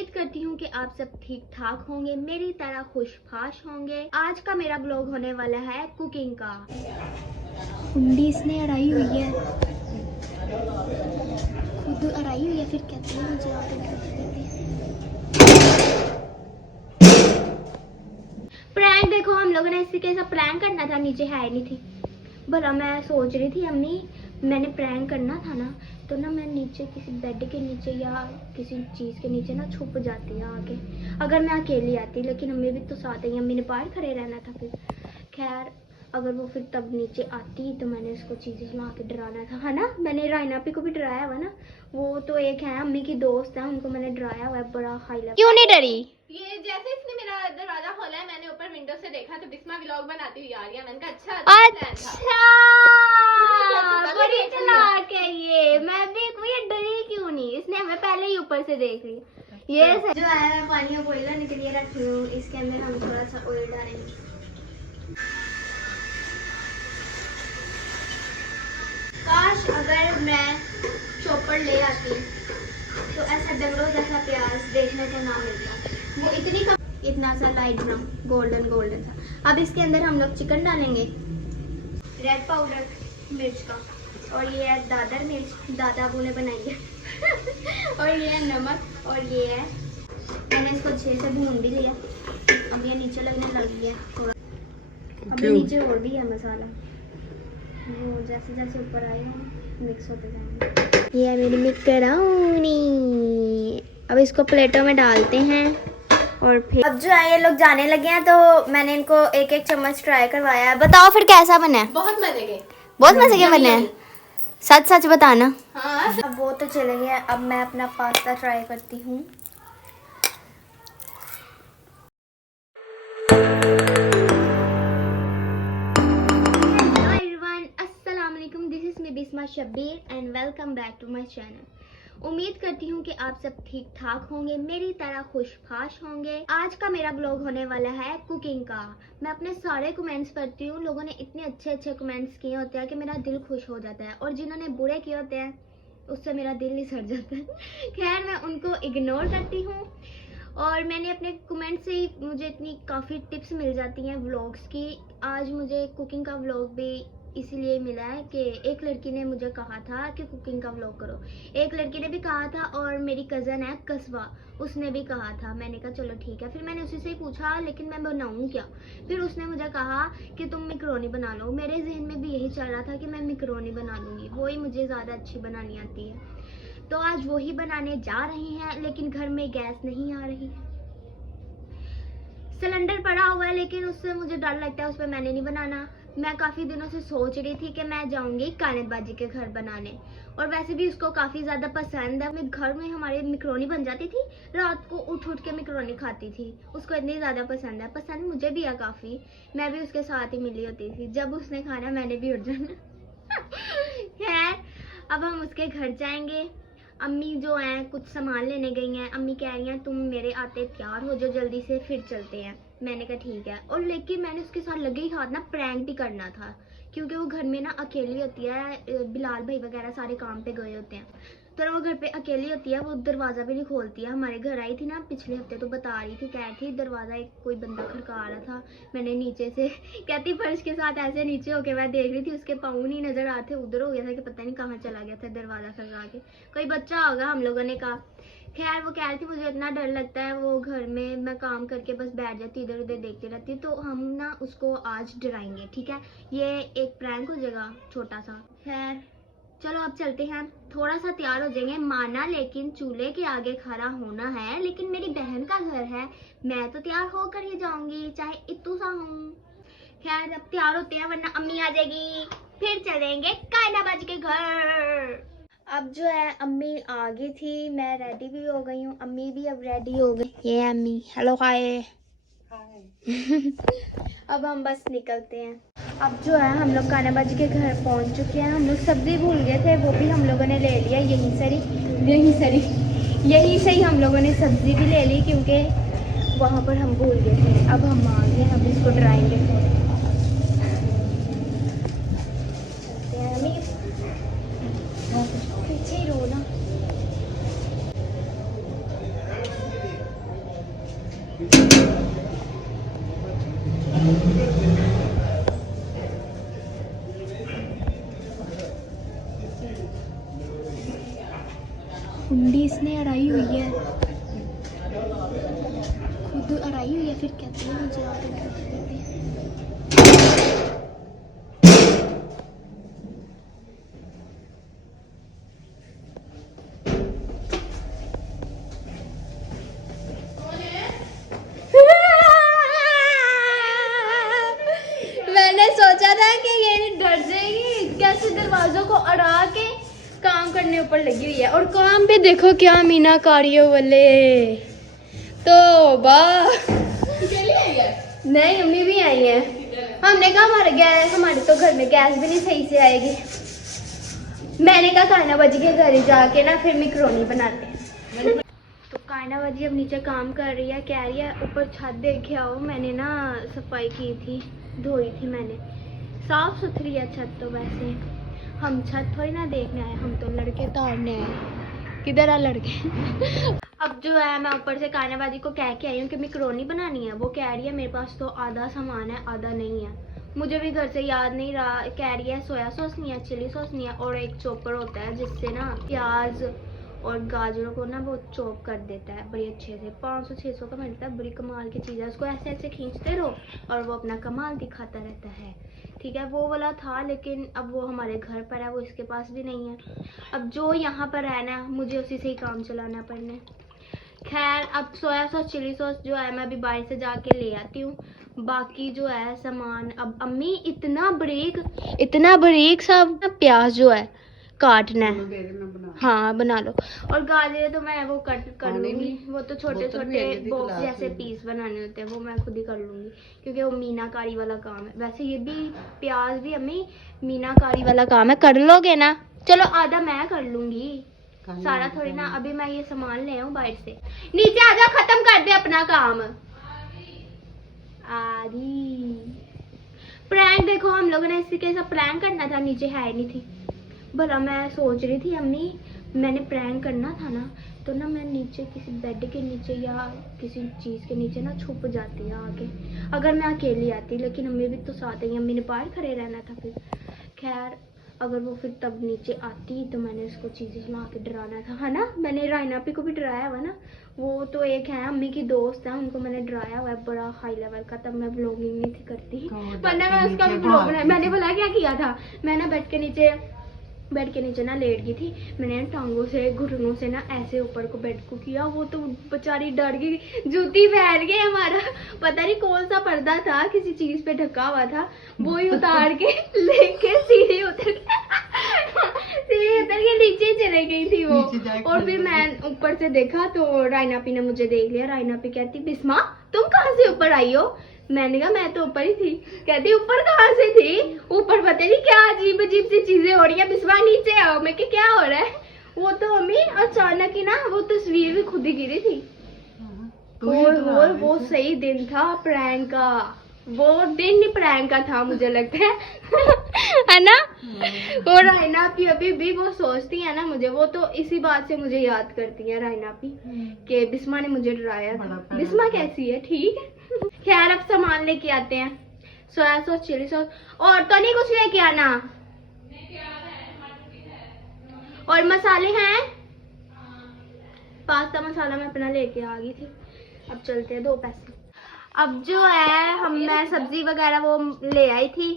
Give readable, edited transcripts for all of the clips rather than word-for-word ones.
उम्मीद करती हूँ कि आप सब ठीक ठाक होंगे, मेरी तरह खुशफाश होंगे। आज का मेरा ब्लॉग होने वाला है कुकिंग का। कुंडी इसने अड़ाई हुई है, खुद अड़ाई हुई है, फिर कहते हैं मुझे आके प्रैंक। देखो हम लोगों ने इसी के साथ प्रैंक करना था, नीचे है नहीं थी। भला मैं सोच रही थी अम्मी मैंने प्रैंक करना था ना, तो ना मैं नीचे किसी बेड के नीचे या किसी चीज़ के नीचे ना छुप जाती है आके, अगर मैं अकेली आती। लेकिन अम्मी भी तो साथ ही, अम्मी ने बाहर खड़े रहना था। फिर खैर अगर वो फिर तब नीचे आती तो मैंने उसको चीज़ें ला के डराना था, है ना। मैंने रायना पी को भी डराया हुआ ना, वो तो एक है अम्मी की दोस्त है, उनको मैंने डराया हुआ है बड़ा हाई लेवल। क्यों नहीं डरी? ये जैसे इसने मेरा दरवाजा खोला है, मैंने ऊपर विंडो से देखा तो बिस्मा व्लॉग बनाती हुई आ रही है। मैंने कहा अच्छा बड़ी चालाक है ये। मैं भी ये डरी क्यों नहीं, इसने हमें पहले ही ऊपर से देख ली। ये जो है मैं पानी में बॉईल करने के लिए रखी हूँ, इसके अंदर हम थोड़ा सा ऑयल डालेंगे। काश अगर मैं चॉपर ले आती तो ऐसा डंगरों जैसा प्याज देखने को ना मिलता। वो इतना सा लाइट ब्राउन गोल्डन सा। अब इसके अंदर हम लोग चिकन डालेंगे, रेड पाउडर मिर्च का, और ये है दादर मिर्च, दादा अबू ने बनाई है और ये है नमक, और ये है, मैंने इसको अच्छे से भून भी लिया। अब ये नीचे लगने लगी है थोड़ा, अब नीचे और भी है मसाला, वो जैसे जैसे ऊपर आएगा मिक्स होते जाएंगे। ये है मेरी मैकरोनी। अब इसको प्लेटों में डालते हैं और फिर अब जो है ये लोग जाने लगे हैं, तो मैंने इनको एक एक चम्मच ट्राई करवाया है। बताओ फिर कैसा बना है? बहुत मजे के, बहुत मजे के बने हैं, सच सच बताना। हाँ। अब वो तो चले गए, अब मैं अपना पास्ता ट्राई करती हूँ। हेलो एवरीवन, अस्सलाम वालेकुम, this is me Bisma Shabbir and welcome back to my channel. उम्मीद करती हूँ कि आप सब ठीक ठाक होंगे, मेरी तरह खुशफाश होंगे। आज का मेरा ब्लॉग होने वाला है कुकिंग का। मैं अपने सारे कमेंट्स पढ़ती हूँ, लोगों ने इतने अच्छे अच्छे कमेंट्स किए होते हैं कि मेरा दिल खुश हो जाता है, और जिन्होंने बुरे किए होते हैं उससे मेरा दिल ही सड़ जाता है। खैर मैं उनको इग्नोर करती हूँ, और मैंने अपने कमेंट से ही मुझे इतनी काफ़ी टिप्स मिल जाती हैं व्लॉग्स की। आज मुझे कुकिंग का व्लॉग भी इसीलिए मिला है कि एक लड़की ने मुझे कहा था कि कुकिंग का व्लॉग करो, एक लड़की ने भी कहा था, और मेरी कज़न है कस्बा, उसने भी कहा था। मैंने कहा चलो ठीक है, फिर मैंने उसी से ही पूछा लेकिन मैं बनाऊँ क्या। फिर उसने मुझे कहा कि तुम मैकरोनी बना लो। मेरे जहन में भी यही चल रहा था कि मैं मैकरोनी बना लूँगी, वही मुझे ज़्यादा अच्छी बनानी आती है। तो आज वही बनाने जा रहे हैं, लेकिन घर में गैस नहीं आ रही है, सिलेंडर पड़ा हुआ है, लेकिन उससे मुझे डर लगता है, उस पर मैंने नहीं बनाना। मैं काफ़ी दिनों से सोच रही थी कि मैं जाऊंगी कानत बाजी के घर बनाने, और वैसे भी उसको काफ़ी ज़्यादा पसंद है। अपने घर में हमारे मैकरोनी बन जाती थी, रात को उठ उठ के मैकरोनी खाती थी, उसको इतनी ज़्यादा पसंद है। पसंद मुझे भी है काफ़ी, मैं भी उसके साथ ही मिली होती थी, जब उसने खाना मैंने भी उठ जाना। खैर अब हम उसके घर जाएंगे। अम्मी जो हैं कुछ सामान लेने गई हैं, अम्मी कह रही हैं तुम मेरे आते तैयार हो जाओ जल्दी से, फिर चलते हैं। मैंने कहा ठीक है, और लेकिन मैंने उसके साथ लगे ही हाथ ना प्रैंक भी करना था, क्योंकि वो घर में ना अकेली होती है, बिलाल भाई वगैरह सारे काम पे गए होते हैं, तो वो घर पे अकेली होती है, वो दरवाज़ा भी नहीं खोलती है। हमारे घर आई थी ना पिछले हफ्ते, तो बता रही थी, कह रही थी दरवाज़ा एक कोई बंदा खड़का रहा था, मैंने नीचे से कहती फर्श के साथ ऐसे नीचे होके मैं देख रही थी, उसके पाँव नहीं नज़र आते थे, उधर हो गया था कि पता नहीं कहाँ चला गया था दरवाज़ा खड़का के, कोई बच्चा होगा हम लोगों ने कहा। खैर वो कह रही थी मुझे इतना डर लगता है, वो घर में मैं काम करके बस बैठ जाती, इधर उधर देखती रहती, तो हम ना उसको आज डराएंगे, ठीक है। ये एक प्रैंक हो जाएगा छोटा सा। खैर चलो अब चलते हैं, थोड़ा सा तैयार हो जाएंगे, माना लेकिन चूल्हे के आगे खड़ा होना है, लेकिन मेरी बहन का घर है, मैं तो तैयार होकर ही जाऊंगी चाहे इतू सा हूँ। खैर अब तैयार होते हैं वरना अम्मी आ जाएगी, फिर चलेंगे कायनाबाजी के घर। अब जो है अम्मी आ गई थी, मैं रेडी भी हो गई हूँ, अम्मी भी अब रेडी हो गई। ये अम्मी, हेलो हाय। अब हम बस निकलते हैं। अब जो है हम लोग कानाबाजी के घर पहुंच चुके हैं। हम लोग सब्जी भूल गए थे, वो भी हम लोगों ने ले लिया, यहीं से ही हम लोगों ने सब्जी भी ले ली, क्योंकि वहाँ पर हम भूल गए थे। अब हम आ गए, हम इसको ड्राएंगे। पीछे ही रो ना। कुंडी इसने अड़ाई हुई है, खुद अड़ाई हुई है, फिर कहते हैं मुझे आप क्या कहते हैं। मैंने सोचा था कि ये डर जाएगी, कैसे दरवाजों को अड़ा के काम करने ऊपर लगी हुई है। और काम पे देखो क्या मीनाकारियों वाले, तो अकेली आई है? नहीं अम्मी भी आई है। हमने कहा हमारे तो घर में गैस भी नहीं सही से आएगी। मैंने कहा कायना बाजी के घर जाके ना फिर मिक्रोनी बनाते हैं। तो कायना बाजी अब नीचे काम कर रही है, कह रही है ऊपर छत देखे आओ। मैंने ना सफाई की थी, धोई थी मैंने, साफ सुथरी है छत। तो वैसे हम छत थोड़ी ना देखने आए, हम तो लड़के तारने आए। किधर आ लड़के? अब जो है मैं ऊपर से कायना बाजी को कह के आई हूँ कि मिक्रोनी बनानी है। वो कह रही है मेरे पास तो आधा सामान है, आधा नहीं है। मुझे भी घर से याद नहीं रहा। कह रही है सोया सॉस नहीं है, चिली सॉस नहीं है, और एक चॉपर होता है जिससे ना प्याज और गाजरों को ना वो चॉप कर देता है बड़ी अच्छे से। 500-600 का मिलता है, बड़ी कमाल की चीज़ है। उसको ऐसे ऐसे खींचते रहो और वो अपना कमाल दिखाता रहता है। ठीक है, वो वाला था, लेकिन अब वो हमारे घर पर है, वो इसके पास भी नहीं है। अब जो यहाँ पर रहना है मुझे उसी से ही काम चलाना पड़ना है। खैर, अब सोया सॉस चिली सॉस जो है मैं अभी बाहर से जाके ले आती हूँ। बाकी जो है सामान, अब अम्मी इतना बारीक सा प्याज जो है काटना है। हाँ बना लो। और गाजर तो मैं वो कट कर लूँगी, वो तो छोटे छोटे बॉक्स जैसे पीस बनाने होते हैं, वो मैं खुद ही कर लूँगी क्योंकि वो मीनाकारी वाला काम है। वैसे ये भी प्याज भी अम्मी मीनाकारी वाला काम है, कर लोगे ना? चलो आधा मैं कर लूँगी, सारा थोड़ी ना। अभी मैं ये सामान ले आऊँ बाहर से। नीचे आजा, खत्म कर दे अपना काम। आरी प्रैंक देखो, हम लोगों ने इसी के साथ प्रैंक करना था, नीचे है नहीं थी। भला मैं सोच रही थी अम्मी, मैंने प्रैंक करना था ना, तो ना मैं नीचे किसी बेड के नीचे या किसी चीज़ के नीचे ना छुप जाती है आके, अगर मैं अकेली आती। लेकिन अम्मी भी तो साथ ही, अम्मी ने बाहर खड़े रहना था फिर। खैर, अगर वो फिर तब नीचे आती तो मैंने उसको चीज़ें सुना के डराना था, है ना? मैंने रायनापी को भी डराया हुआ ना, वो तो एक है अम्मी की दोस्त है, उनको मैंने डराया हुआ है बड़ा हाई लेवल का। तब मैं व्लॉगिंग नहीं थी करती, वरना मैं उसका भी व्लॉग बनाया। मैंने बोला क्या किया था, मैं ना बेड के नीचे ना लेट गई थी। मैंने टांगों से घुटनों से ना ऐसे ऊपर को बेड को किया, वो तो बेचारी डर गई, जूती पहन के। हमारा पता नहीं कौन सा पर्दा था, किसी चीज पे ढका हुआ था, वो ही उतार के लेके सीधे उतर के नीचे चले गई थी वो। और फिर मैं ऊपर से देखा तो रायनापी ने मुझे देख लिया। रायनापी कहती बिस्मा तुम कहाँ से ऊपर आई हो? मैंने कहा मैं तो ऊपर ही थी। कहती ऊपर कहाँ से थी? ऊपर पता नहीं क्या अजीब अजीब सी चीजें हो रही है, बिस्मा नीचे आओ। मैं क्या हो रहा है? वो तो मम्मी अचानक ही ना वो तस्वीर भी खुद ही गिरी थी। और वो सही दिन था प्रैंक का, वो दिन ही प्रैंक का था मुझे लगता है ना? और रायनापी अभी भी वो सोचती है ना मुझे, वो तो इसी बात से मुझे याद करती है रायनापी कि बिस्मा ने मुझे डराया था। बिस्मा कैसी है? ठीक है। खैर, अब सामान लेके आते हैं। सोया सॉस चिली सॉस और तो नहीं कुछ लेके आना, और मसाले हैं? पास्ता मसाला मैं अपना लेके आ गई थी। अब चलते हैं 2 पैसे। अब जो है मैं सब्जी वगैरह वो ले आई थी,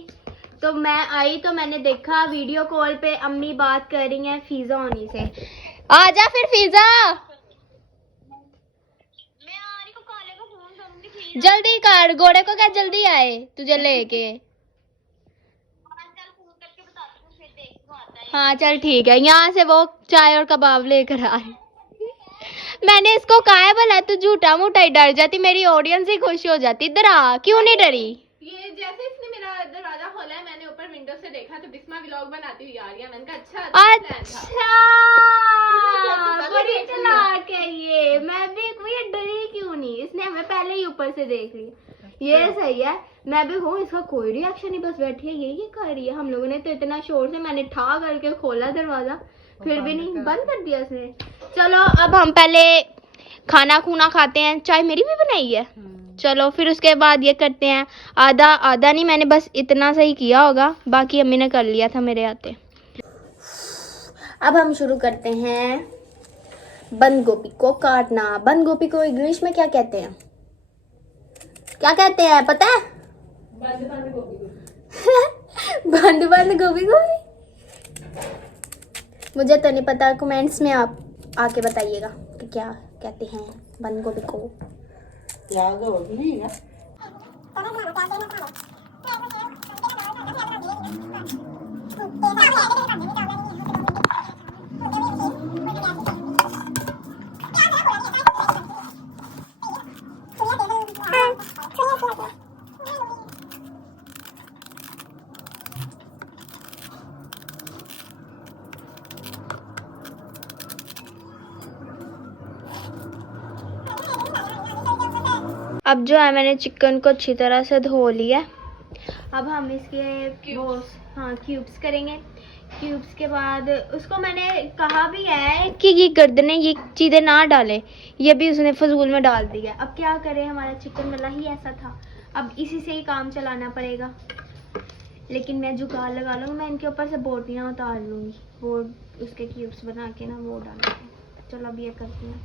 तो मैं आई तो मैंने देखा वीडियो कॉल पे अम्मी बात कर रही हैं फिजा होनी से। आजा फिर फिजा, मैं आ रही हूँ, काले को फोन करूंगी। जल्दी कर, घोड़े को क्या जल्दी आए तुझे लेके। हाँ चल ठीक है, यहाँ से वो चाय और कबाब लेकर आ रही। मैंने इसको कहा है भला तू झूठा मूठा ही डर जाती, मेरी ऑडियंस ही खुश हो जाती। इधर आ, क्यों नहीं डरी? ये जैसे इसने मेरा दरवाजा खोला है, मैंने ऊपर विंडो से देखा तो बिस्मा व्लॉग बनाती हुई आ रही है। मैंने कहा अच्छा बड़ी चालाक है ये। मैं भी ये डरी क्यों नहीं, इसने हमें पहले ही ऊपर से देख लिया। ये सही है, मैं भी हूँ। इसका कोई रिएक्शन नहीं, बस बैठी है ये कर रही है। हम लोगों ने तो इतना शोर से मैंने ठा करके खोला दरवाजा, फिर भी नहीं, बंद कर दिया इसने। चलो अब हम पहले खाना खूना खाते हैं। चाय मेरी भी बनाई है। चलो फिर उसके बाद ये करते हैं, आधा आधा नहीं, मैंने बस इतना सही किया होगा, बाकी अम्मी ने कर लिया था मेरे आते। अब हम शुरू करते हैं बंद गोभी को काटना। बंद गोभी को इंग्लिश में क्या कहते हैं? क्या कहते हैं पता है? बंद बंद गोभी बंद बंद गोभी को मुझे तो नहीं पता, कमेंट्स में आप आके बताइएगा कि क्या कहते हैं बंद गोभी को। अब जो है मैंने चिकन को अच्छी तरह से धो लिया। अब हम इसके क्यूब्स करेंगे। क्यूब्स के बाद उसको मैंने कहा भी है कि ये गर्दनें ये चीज़ें ना डालें, ये भी उसने फजूल में डाल दिया। अब क्या करें, हमारा चिकन वाला ही ऐसा था, अब इसी से ही काम चलाना पड़ेगा। लेकिन मैं जुगाड़ लगा लूँगी, मैं इनके ऊपर से बोटियाँ उतार लूँगी, वो उसके क्यूब्स बना के ना वो डालूँगी। चलो अब ये करते हैं।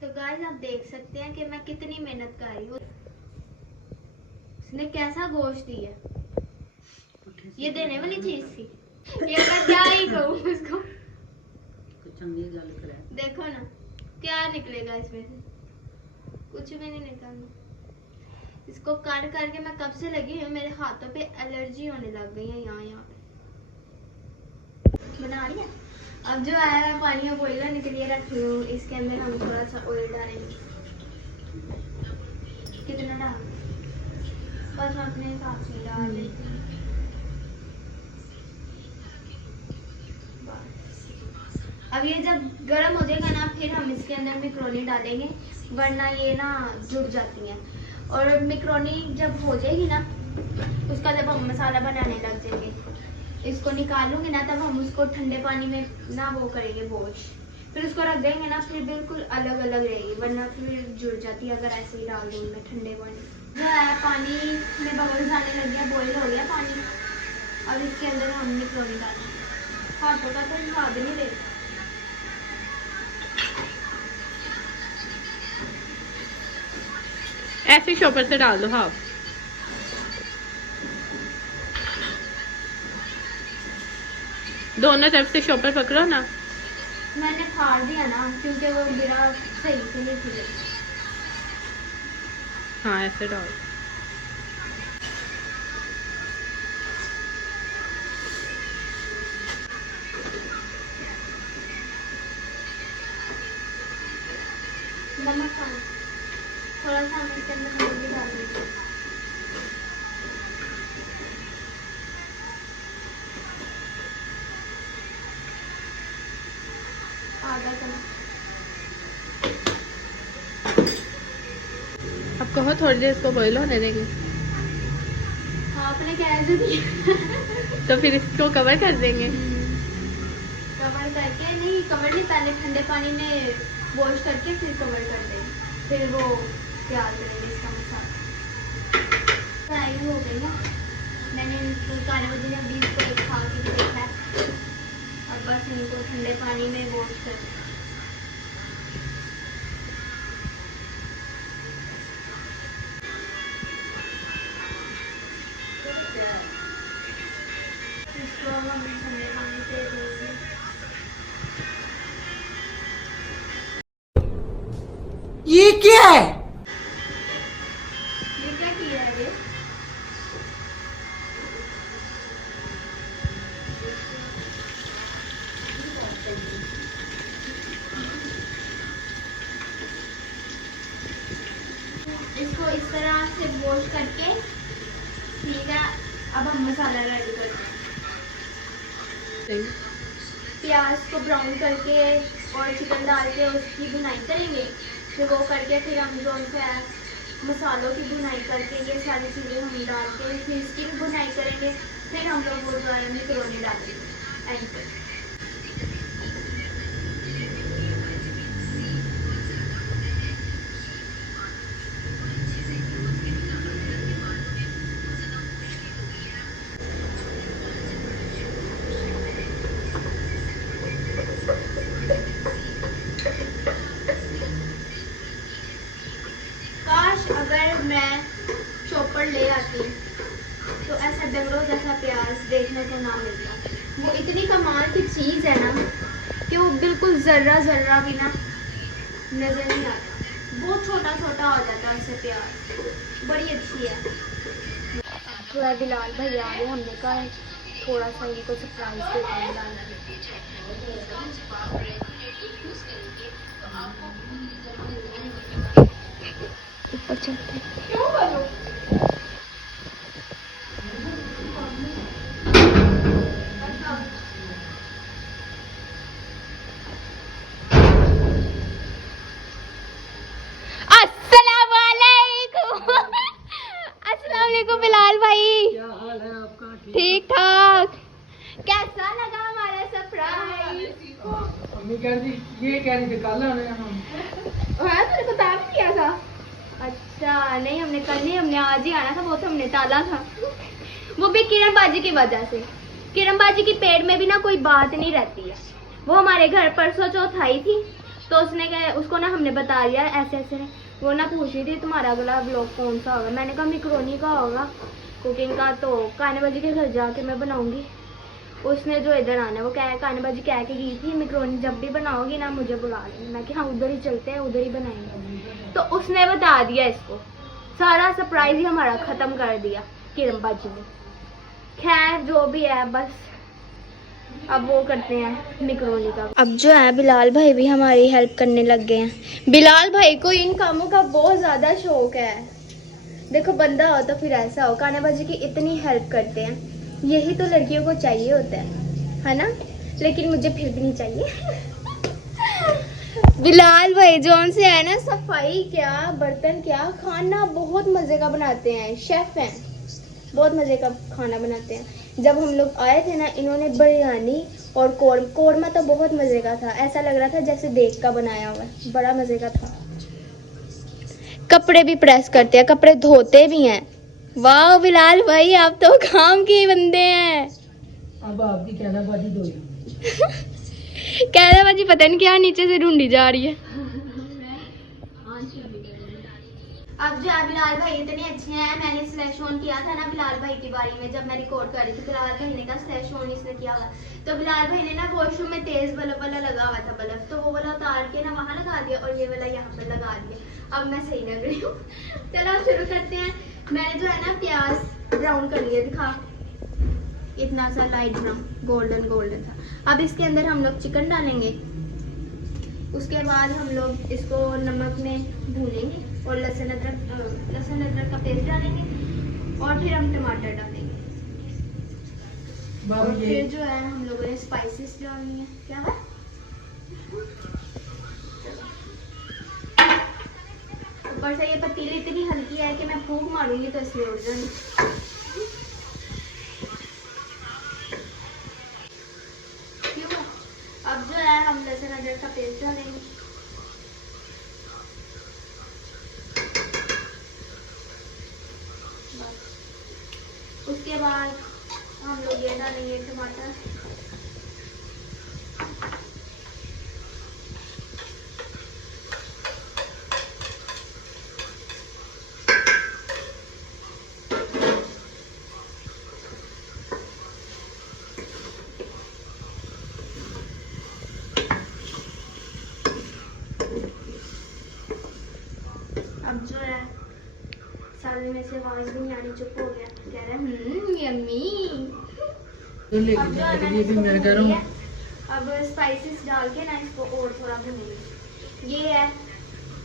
तो गाइस आप देख सकते हैं कि मैं कितनी मेहनत कर रही हूँ। इसने कैसा गोश्त दिया, ये देने वाली चीज थी। ये मैं क्या ही कहूँ उसको। देखो ना क्या निकलेगा इसमें से, कुछ भी नहीं निकलना। इसको काट करके मैं कब से लगी हूँ, मेरे हाथों पे एलर्जी होने लग गई है। यहाँ बना रही है। अब जो है पानी बॉइल करने के लिए रखी हूँ, इसके अंदर हम थोड़ा सा ऑयल डालेंगे। कितना डाल, बस मैं अपने हिसाब से डाल देती हूँ। अब ये जब गर्म हो जाएगा ना, फिर हम इसके अंदर मैक्रोनी डालेंगे, वरना ये ना जुड़ जाती हैं। और मैक्रोनी जब हो जाएगी ना, उसका जब हम मसाला बनाने लग जाएंगे, इसको निकालूंगी ना, तब हम उसको ठंडे पानी में ना वो करेंगे वॉश, फिर उसको रख देंगे ना, फिर बिल्कुल अलग अलग रहेगी, वरना फिर जुड़ जाती है अगर ऐसे ही डाल दूँगी मैं ठंडे पानी। जो है पानी में बबल्स आने लग गया, बॉईल हो गया पानी। अब इसके अंदर हम मैक्रोनी डालेंगे। हाथों का तो स्वाद नहीं देता। ऐसे शॉपर से डाल दो। हाँ दोनों तरफ से शॉपर पकड़ो ना। मैंने फाड़ दिया ना, क्योंकि वो गिरा सही से नहीं थी। हाँ ऐसे डाल। नमक थोड़ा सा हम इसके अंदर नमक भी डाल देंगे। आधा चम्मच। अब कहो थोड़ी देर इसको बॉईल होने देंगे। हाँ आपने कह दिया। तो फिर इसको कवर कर देंगे। कवर करके नहीं, कवर नहीं, पहले ठंडे पानी में वॉश करके फिर कवर कर देंगे, फिर वो तैयार करेंगे इसका मसाला। फ्राई हो गई ना, मैंने इनको काले वजह ने अभी इसको एक खा के देखा है, और बस इनको ठंडे पानी में वॉश कर इसको हम ठंडे पानी से धोएंगे। ये क्या है? ये क्या किया है ये? इसको इस तरह से वॉश करके ठीक है। अब हम मसाला रेडी करते हैं। प्याज को ब्राउन करके और चिकन डाल के उसकी भुनाई करेंगे। फिर वो करके फिर हम जो उनसे मसालों की भुनाई करके ये सारी चीज़ें हम डाल के फिर इसकी भी भुनाई करेंगे। फिर हम लोग वो जो है मैक्रोनी डालेंगे एंड पे। काश अगर मैं चॉपर ले आती तो ऐसा डंगरों जैसा प्याज देखने को ना मिलता। वो इतनी कमाल की चीज़ है ना कि वो बिल्कुल ज़र्रा ज़र्रा भी ना नज़र नहीं आता, बहुत छोटा छोटा हो जाता है उससे प्याज, बड़ी अच्छी है। थोड़ा बिलाल भैया आ गए, हमने कहा थोड़ा सा इनको सरप्राइज दे ऊपर चलते हैं। क्यों बोलो? अस्सलाम वालेकुम बिलाल भाई। क्या हाल है आपका? ठीक ठाक। कैसा लगा हमारा सरप्राइज? अम्मी कह रही ये कह रही थी कल आने हम। हाँ तुमने बता भी दिया था। अच्छा नहीं, हमने कल नहीं, हमने आज ही आना था, वो तो हमने टाला था। वो भी किरण बाजी की वजह से। किरण बाजी की पेट में भी ना कोई बात नहीं रहती है। वो हमारे घर परसों चौथ आई थी तो उसको ना हमने बता दिया ऐसे ऐसे। वो ना पूछ रही थी तुम्हारा अगला ब्लॉग कौन सा होगा। मैंने कहा मैक्रोनी का होगा कुकिंग का, तो कान्हा बाजी के घर जाके मैं बनाऊंगी। उसने जो इधर आना है वो कान्हा बाजी कह के गई थी मैक्रोनी जब भी बनाओगी ना मुझे बुला लेना। मैं कि हाँ उधर ही चलते हैं, उधर ही बनाएंगे। तो उसने बता दिया इसको, सारा सरप्राइज ही हमारा ख़त्म कर दिया किरण बाजी ने। खैर जो भी है, बस अब वो करते हैं मैक्रोनी का। अब जो है बिलाल भाई भी हमारी हेल्प करने लग गए हैं। बिलाल भाई को इन कामों का बहुत ज़्यादा शौक है। देखो बंदा हो तो फिर ऐसा हो, कान्हा बाजी की इतनी हेल्प करते हैं, यही तो लड़कियों को चाहिए होता है ना? लेकिन मुझे फिर भी नहीं चाहिए। बिलाल भाई जोन से है ना, सफाई क्या बर्तन क्या खाना बहुत मज़े का बनाते हैं, शेफ़ हैं, बहुत मज़े का खाना बनाते हैं। जब हम लोग आए थे ना, इन्होंने बिरयानी और कोरमा तो बहुत मज़े का था, ऐसा लग रहा था जैसे देग का बनाया हुआ है, बड़ा मज़े का था। कपड़े भी प्रेस करते हैं, कपड़े धोते भी हैं। वाह बिलाल भाई आप तो काम के बंदे हैं। अब आपकी कहना बाजी दो। कहना बाजी पता नहीं क्या नीचे से ढूंढी जा रही है। अब जो बिलाल भाई इतने अच्छे हैं, मैंने स्लैश ऑन किया था ना बिलाल भाई के बारे में जब मैं रिकॉर्ड कर रही थी। बिलाल भाई ने कहा स्लैश ऑन इसने किया हुआ, तो बिलाल भाई ने ना वॉशरूम में तेज बल्ब वाला लगा हुआ था बल्ब, तो वो वाला उतार के ना वहाँ लगा दिया और ये वाला यहाँ पर लगा दिया। अब मैं सही लग रही हूँ। चलो अब शुरू करते हैं। मैंने जो है ना प्याज ब्राउन कर लिया, दिखा इतना सा लाइट ब्राउन गोल्डन गोल्डन था। अब इसके अंदर हम लोग चिकन डालेंगे, उसके बाद हम लोग इसको नमक में भूनेंगे और लहसुन अदरक का पेस्ट डालेंगे और फिर हम टमाटर डालेंगे और फिर जो है हम लोगों ने स्पाइसेस डालनी है। क्या है? ऊपर से ये पतीली इतनी हल्की है कि मैं फूंक मारूंगी तो इसलिए उड़ जाएगी। क्यों? अब जो है हम लहसुन अदरक का पेस्ट डालेंगे। उसके बाद हम लोग ये डालेंगे टमाटर, अब जो है सामने में से आवाज भी नहीं आ रही, चुप हो गया, कह रहा है यम्मी। अब जो है मैंने इसको भून लिया। अब स्पाइसेस डाल के ना इसको और थोड़ा भूनेंगे। ये है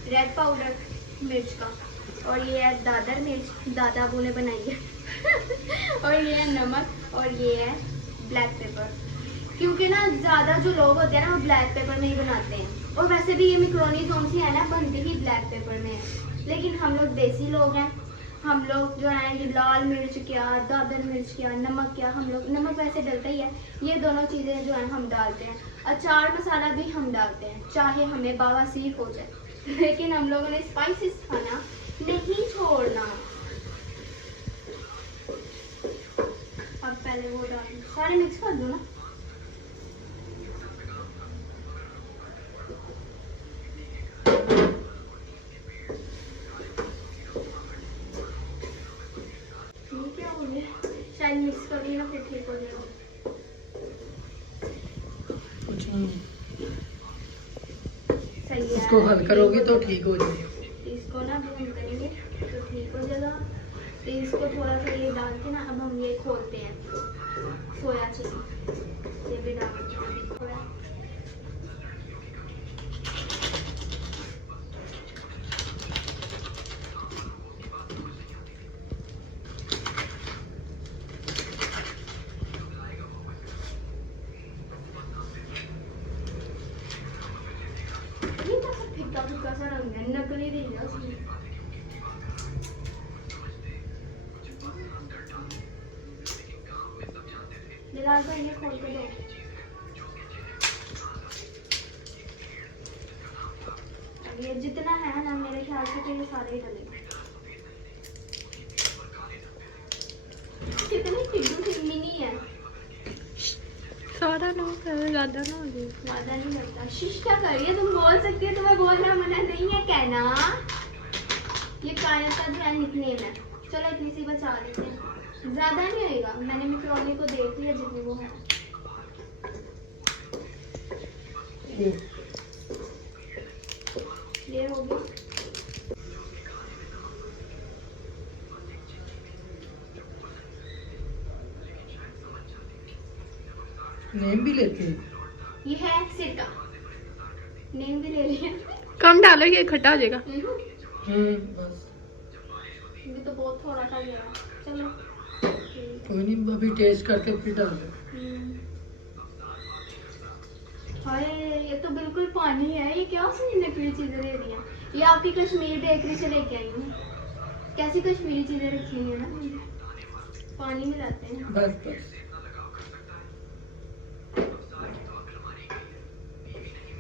रेड पाउडर मिर्च का और ये है दादर मिर्च, दादा अबू ने बनाई है। और ये है नमक और ये है ब्लैक पेपर, क्योंकि ना ज़्यादा जो लोग होते हैं ना वो ब्लैक पेपर में ही बनाते हैं। और वैसे भी ये मैक्रोनी जोन सी है ना, बनती ही ब्लैक पेपर में है, लेकिन हम लोग देसी लोग हैं। हम लोग जो है ये लाल मिर्च क्या, दादर मिर्च क्या, नमक क्या, हम लोग नमक वैसे डलता ही है, ये दोनों चीज़ें जो है हम डालते हैं। अचार मसाला भी हम डालते हैं, चाहे हमें बवासीर हो जाए, लेकिन हम लोगों ने स्पाइसेस खाना नहीं छोड़ना। अब पहले वो डाल, सारे मिक्स कर दो ना। क्या हो गया, शायद मिक्स कर ली ना, फिर ठीक हो जाएगा। कुछ नहीं, सही है, इसको हल करोगे तो ठीक हो जाएगा। इसको ना अभी हम करेंगे तो ठीक हो जाएगा। तो इसको थोड़ा सा ये डाल के ना, अब हम ये खोलते हैं सोया चिली, ये भी डालते हैं थोड़ा। ये कैसा फिक्का फिक्का सा रंग है, नकली नहीं है उसमें। बिलाल भाई ये खोल के दो। अब ये जितना है ना, मेरे ख्याल से तो ये सारे ही डलेंगे। कितनी फिल्मी मिनी है, सारा ना कर, ज्यादा ना हो जाए। ज्यादा नहीं लगता। शिश क्या कर रही है, तुम बोल सकती है, तुम्हें बोलना मना नहीं है कहना। ये कायनात का जो है निकनेम है। चलो इतनी सी बचा लेते हैं, ज्यादा नहीं होएगा। मैंने मैक्रोनी को देख लिया जितनी वो है। ये हो गया। नेम भी लेते हैं। ये है सिरका, नेम भी ले लिया। कम डालो, ये खट्टा हो जाएगा। बस ये तो बहुत थोड़ा सा गया। चलो कोई नहीं, अभी टेस्ट करके फिर डाल दो। हाय ये तो बिल्कुल पानी है, ये क्या सी नकली चीजें दे रही हैं। ये आपकी कश्मीर बेकरी से लेके आई हूँ। कैसी कश्मीरी चीजें रखी हुई है ना, पानी मिलाते हैं। बस बस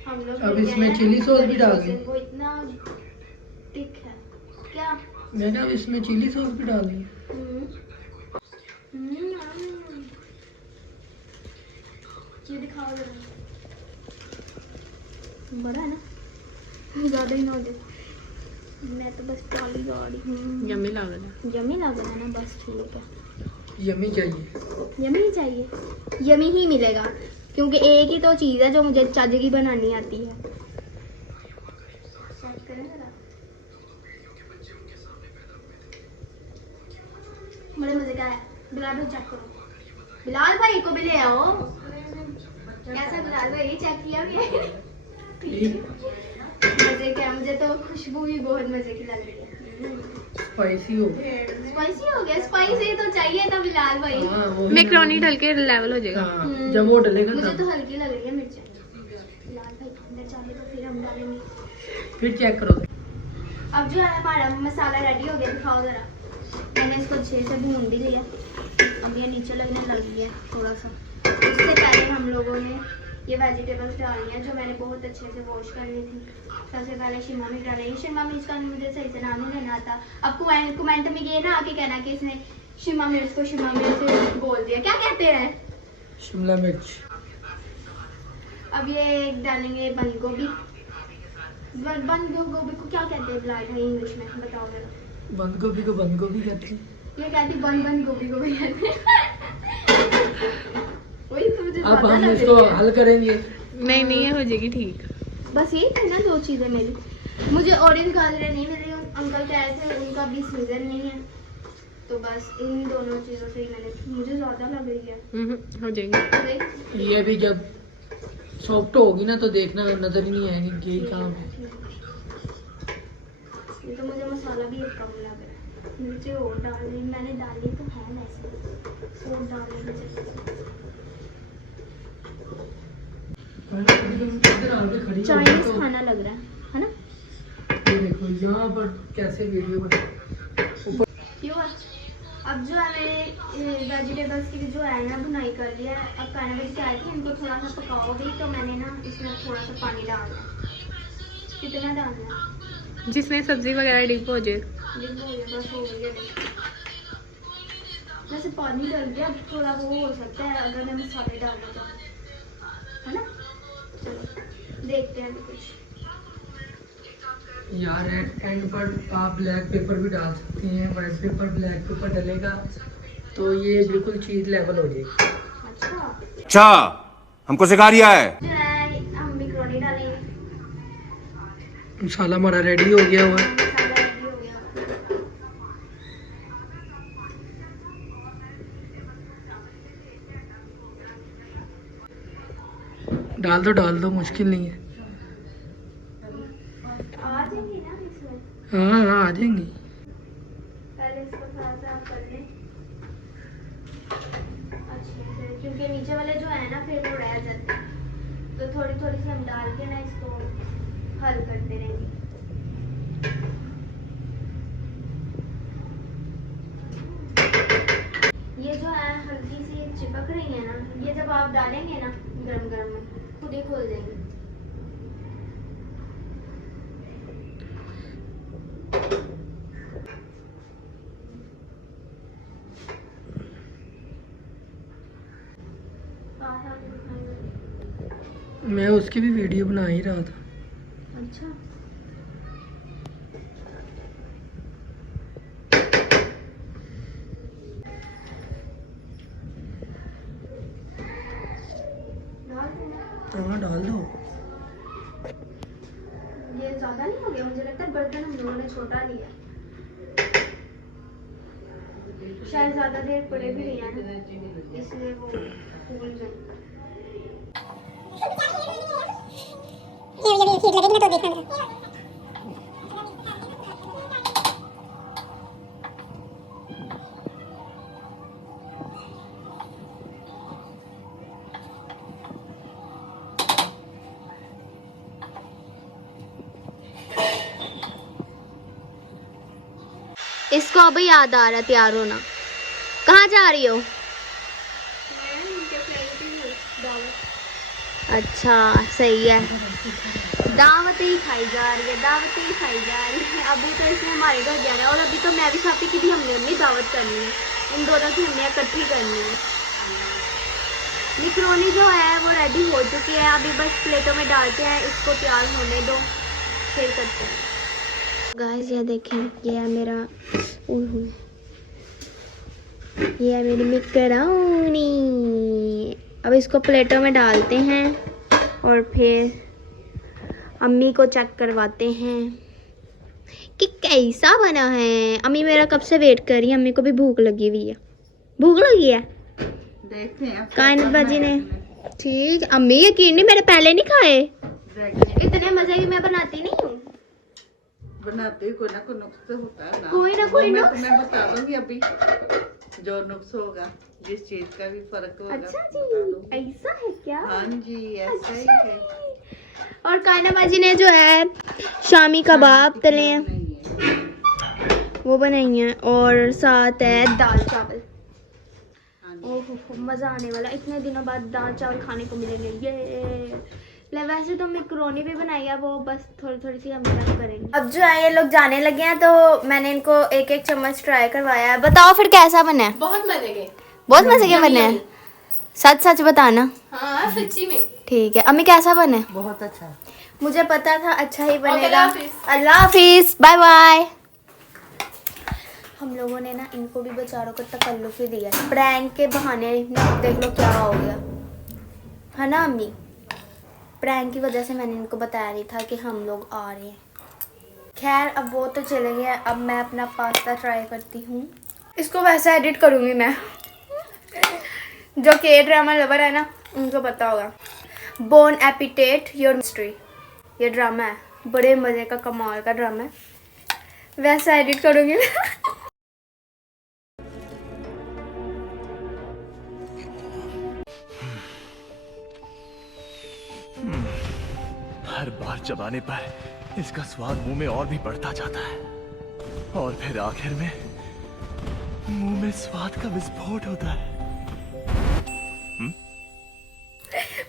हम लोग अब लेके इसमें आए हैं चिली सॉस भी बड़ी डाल सॉस, दी। वो इतना थिक है क्या। मैंने अब इसमें चिली सॉस भी डाल दी। ये दिखाओ जरा, बड़ा है ना, ज्यादा ही ना हो जाए। मैं तो बस पाली गाड़ी हूँ। यम्मी लग रहा है। यमी लग रहा है ना, बस ठीक है। यम्मी चाहिए। यमी ही चाहिए, यमी ही मिलेगा, क्योंकि एक ही तो चीज़ है जो मुझे चज की बनानी आती है। चेक करें जरा, बड़े मजे का है। बिलाल भाई चेक करो, बिलाल भाई को भी ले आओ। कैसा बिलाल भाई, चेक किया भी है? मजे क्या, मुझे तो खुशबू भी बहुत मजे की लग रही है। स्पाइसी हो स्पाइसी हो गया, स्पाइसी तो चाहिए था बिलाल भाई। हाँ, वही मैक्रोनी ना। डल के लेवल हो जाएगा। हाँ, जब वो डलेगा मुझे तब तो हल्की लग रही है मिर्च। बिलाल भाई अंदर चाहे तो फिर हम डालेंगे। फिर चेक करो। अब जो है हमारा मसाला रेडी हो गया, दिखाओ जरा। मैंने इसको अच्छे से भून भी लिया, अब ये नीचे लगने लगी है थोड़ा सा। उससे पहले हम लोगों ने ये वेजिटेबल्स डाली हैं जो मैंने बहुत अच्छे से वॉश कर ली थी। सबसे पहले शिमला मिर्च डाली। शिमला मिर्च का मुझे सही से नाम नहीं लेना आता। अब कमेंट में ये ना आके कहना कि इसने शिमला मिर्च को शिमला मिर्च बोल दिया। क्या कहते हैं? शिमला मिर्च। अब ये डालेंगे बंद गोभी। बंद गोभी को क्या कहते हैं बिलाल भाई इंग्लिश में, बताओ जरा। बंद गोभी को बंद गोभी कहते हैं। ये कहती बंद गोभी को भी कहते हैं। वही तो मुझे अब पता हम लग इसको रही है। हल करेंगे। नहीं नहीं, ये हो जाएगी ठीक। बस यही थी ना दो चीजें मेरी। मुझे ऑरेंज गाजरें नहीं मिल रही, अंकल कह रहे थे उनका भी सीजन नहीं है, तो बस इन दोनों चीजों से ही मैंने, मुझे ज्यादा लग रही है। हो जाएगी। ये भी जब सॉफ्ट होगी ना तो देखना नजर ही नहीं आएगी यही काम है। ये तो मुझे मसाला भी एक कम लग रहा है। नीचे और डाल रही, मैंने डाली तो है वैसे, और डालने की जरूरत है। इधर आके खड़ी हो चाइनीज तो खाना लग रहा है ना? ये देखो यहाँ पर कैसे वीडियो बना। प्योर। अब जो है मैंने वेजिटेबल्स की जो है ना बुनाई कर लिया है। अब खाना बज क्या है कि इनको थोड़ा सा पकाओगे तो मैंने ना इसमें थोड़ा सा पानी डालना है। कितना डालना है? जिसमें सब्जी वगैरह डिप हो जाए। डिप हो गया, बस हो गया। वैसे पानी डल गया, अब थोड़ा वो हो सकता है अगर मैं मसाले डालना चाहूँ, है ना? चलो देखते हैं अभी कुछ। यार एंड पर आप ब्लैक पेपर भी डाल सकती हैं। वाइट पेपर ब्लैक पेपर डलेगा तो ये बिल्कुल चीज लेवल हो जाएगी। अच्छा हमको सिखा रिया है। जो है हम मैक्रोनी डालेंगे। मसाला हमारा रेडी हो गया हुआ है। मसाला रेडी हो गया। डाल दो मुश्किल नहीं है। आ जाएंगे ना इसमें? हाँ आ जाएंगी। पहले इसको थोड़ा सा कर लें अच्छे से, क्योंकि नीचे वाले जो है ना फिर वो रह जाते हैं, तो थोड़ी थोड़ी सी हम डाल के ना इसको हल करते रहेंगे। ये जो है हल्की सी चिपक रही है ना, ये जब आप डालेंगे ना गरम गरम में खुद ही खुल जाएंगे। मैं उसकी भी वीडियो बना ही रहा था। अच्छा हाँ डाल दो। ये ज्यादा नहीं हो गया? मुझे लगता है बर्तन हम लोगों ने छोटा लिया, शायद ज्यादा देर पड़े भी नहीं है ना, इसलिए वो फूल जाए। इसको अभी याद आ रहा तैयार होना। कहाँ जा रही हो? अच्छा सही है। दावत ही खाई जा रही है, दावत ही खाई जा रही है। अभी तो इसने हमारे घर जाना है और अभी तो मैं भी चाहती कि भी हमने अपनी दावत करनी है, इन दोनों की हमने इकट्ठी करनी है। मैक्रोनी जो है वो रेडी हो चुकी है, अभी बस प्लेटों में डालते हैं, इसको तैयार होने दो फिर करते हैं। गाइस ये देखें, ये है मेरा ये है मेरी मैक्रोनी। अब इसको प्लेटों में डालते हैं और फिर अम्मी को चेक करवाते हैं कि कैसा बना है। अम्मी मेरा कब से वेट कर रही है, अम्मी को भी भूख लगी हुई है। भूख लगी है? देखते हैं कायनात बाजी ने। ठीक, अम्मी यकीन नहीं, मैंने पहले नहीं खाए। इतने मजे की मैं बनाती नहीं हूँ। बनाते कोई ना कोई नुक्स तो होता है ना, कोई ना कोई मैं नुक्स। तुम्हें बता दूंगी अभी जो नुक्स होगा, जिस चीज का भी फर्क होगा। अच्छा बता जी, दूंगी। ऐसा है क्या? हाँ जी ऐसा ही अच्छा है। जी। और कायनात बाजी ने जो है शामी कबाब तले हैं नहीं है। वो बनाई हैं और साथ है दाल चावल। हाँ जी। ओहो मज़ा आने वाला, इतने दिनों बाद दाल चावल खाने को मिलेंगे। ये वैसे तो मैक्रोनी भी बनाई है, वो बस थोड़ी थोड़ी सी हम ट्राई करेंगे। अब जो है ये लोग जाने लगे हैं तो मैंने इनको एक एक चम्मच ट्राई करवाया है। बताओ फिर कैसा बना है? बहुत मजे के। बहुत मजे के बने हैं, सच सच बताना। हाँ सच्ची में। ठीक है अम्मी, कैसा बना है? बहुत अच्छा। मुझे पता था अच्छा ही बनेगा। अल्लाह हाफिज। अल्लाह हाफिज, बाय बाय। हम लोगों ने ना इनको भी बेचारों को तकल्लुफ ही दिया, प्रैंक के बहाने ना देख लो क्या हो गया है ना अम्मी। प्रैंक की वजह से मैंने इनको बताया नहीं था कि हम लोग आ रहे हैं। खैर अब वो तो चले गए, अब मैं अपना पास्ता ट्राई करती हूँ। इसको वैसे एडिट करूँगी मैं जो के ड्रामा लवर है ना उनको पता होगा। बोन एपिटेट योर मिस्ट्री, ये ड्रामा है, बड़े मज़े का कमाल का ड्रामा है, वैसा एडिट करूँगी मैं। चबाने पर इसका स्वाद मुंह में और भी बढ़ता जाता है और फिर आखिर में मुंह में स्वाद का विस्फोट होता है।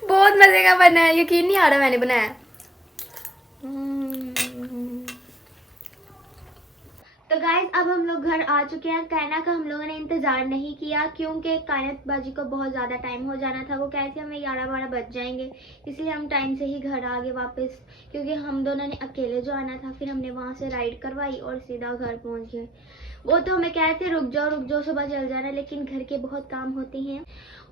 बहुत मजे का बना है, यकीन नहीं आ रहा मैंने बनाया। तो गाइज अब हम लोग घर आ चुके हैं। कायना का हम लोगों ने इंतज़ार नहीं किया क्योंकि कायनात बाजी को बहुत ज़्यादा टाइम हो जाना था। वो कह रहे थे हमें 11-12 बज जाएंगे, इसलिए हम टाइम से ही घर आ गए वापस, क्योंकि हम दोनों ने अकेले जो आना था। फिर हमने वहाँ से राइड करवाई और सीधा घर पहुँच गए। वो तो हमें कह रहे थे रुक जाओ सुबह चल जाना, लेकिन घर के बहुत काम होते हैं।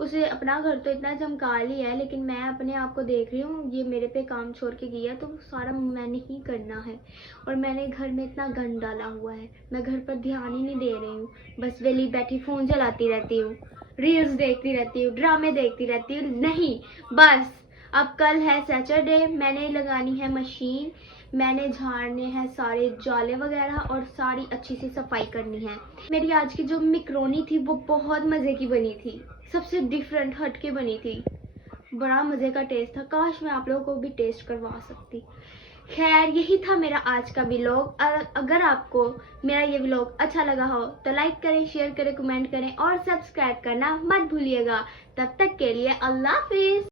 उसे अपना घर तो इतना चमका लिया है, लेकिन मैं अपने आप को देख रही हूँ, ये मेरे पे काम छोड़ के गया तो सारा मैंने ही करना है। और मैंने घर में इतना गंद डाला हुआ है, मैं घर पर ध्यान ही नहीं दे रही हूँ। बस वेली बैठी फ़ोन चलाती रहती हूँ, रील्स देखती रहती हूँ, ड्रामे देखती रहती हूँ। नहीं, बस अब कल है सैटरडे, मैंने लगानी है मशीन, मैंने झाड़ने हैं सारे जाले वगैरह और सारी अच्छी सी सफाई करनी है। मेरी आज की जो मिक्रोनी थी वो बहुत मज़े की बनी थी, सबसे डिफरेंट हट के बनी थी, बड़ा मज़े का टेस्ट था। काश मैं आप लोगों को भी टेस्ट करवा सकती। खैर यही था मेरा आज का व्लॉग। अगर आपको मेरा ये व्लॉग अच्छा लगा हो तो लाइक करें, शेयर करें, कमेंट करें और सब्सक्राइब करना मत भूलिएगा। तब तक के लिए अल्लाह हाफिज़।